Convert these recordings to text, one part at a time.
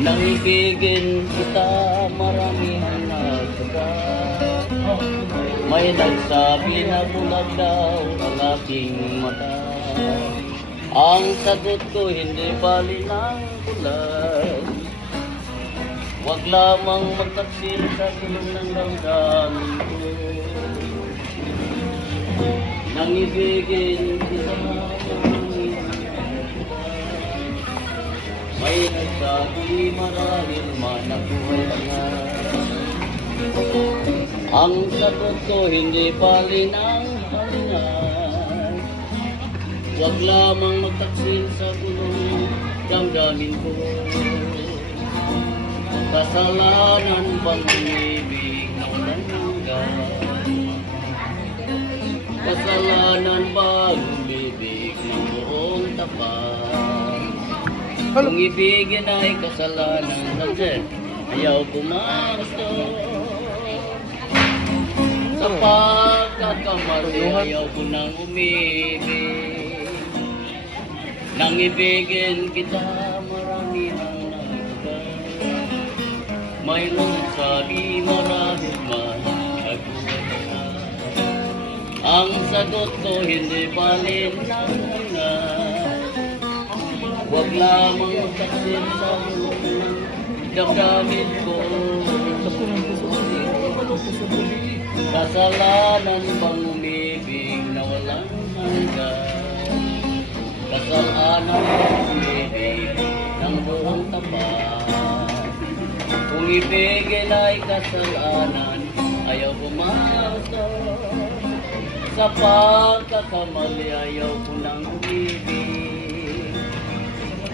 Nang ibigin kita, maramihan nagsaga. May nagsabi na bulag daw ang aking mata. Ang sagot ko hindi bali ng bulag. Huwag lamang magtaksil sa tulong ng damdamin ko. Nang ibigin kita, may nagsabi marahil man ako ay langan. Ang sagot ko hindi bali ng halingan. Huwag lamang magtaksil sa gulong damdamin ko. Kasalanan bang umibig na walang hanggan? Kasalanan bang umibig ng buong tapat? Kung ibigin ay kasalanan, ayaw pumasto. Sa pagkakamali, ayaw ko nang umibig. Nang ibigin kita, marami ang nagsabi. Mayroong nagsabi, marami man nagsabi. Ang sagot ko, hindi balin ng mga. Huwag lamang magtaksil sa damdamin ko. Kasalanan bang umibig na walang hanggan? Kasalanan bang umibig ng buong tapat? Kung ibigin ay kasalanan, ayaw pumasto. Sa pagkakamali, ayaw ko nang umibig.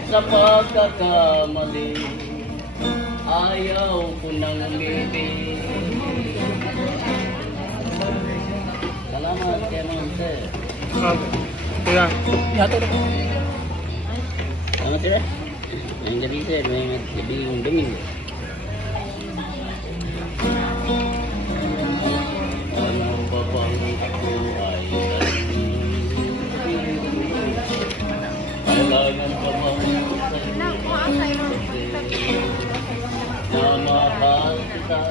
Sa pagkakamali, ayaw ko nang umibig. Salamat kay Ma'am Sir. Kuya, ihatod ako. Salamat sir. Ngayong gabi sir, ngayong gabi yung Domingo. Ano ba bang ako ay kailangan pa bang na mahal kita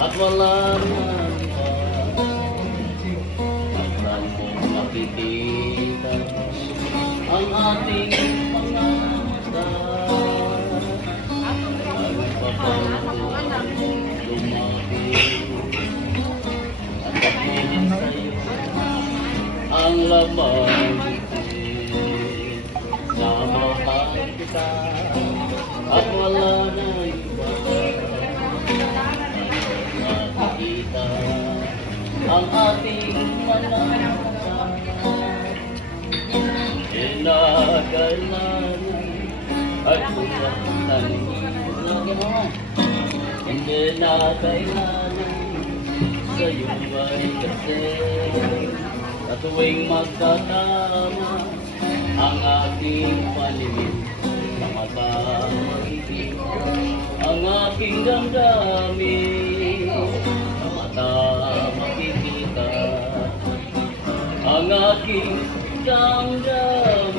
at wala nang iba. Magsan mo makikita ang ating pangata. Ano pa bang lumapit at kapilit sa'yo ang laman na mahal kita at wala na iba. Nakikita ang ating panata. Kinagalanan at pusatan. Hindi na kailangan sa'yo ay kasi sa tuwing magkasama ang ating paningin sa mata makikita ang aking damdamin sa mata makikita ang aking damdamin.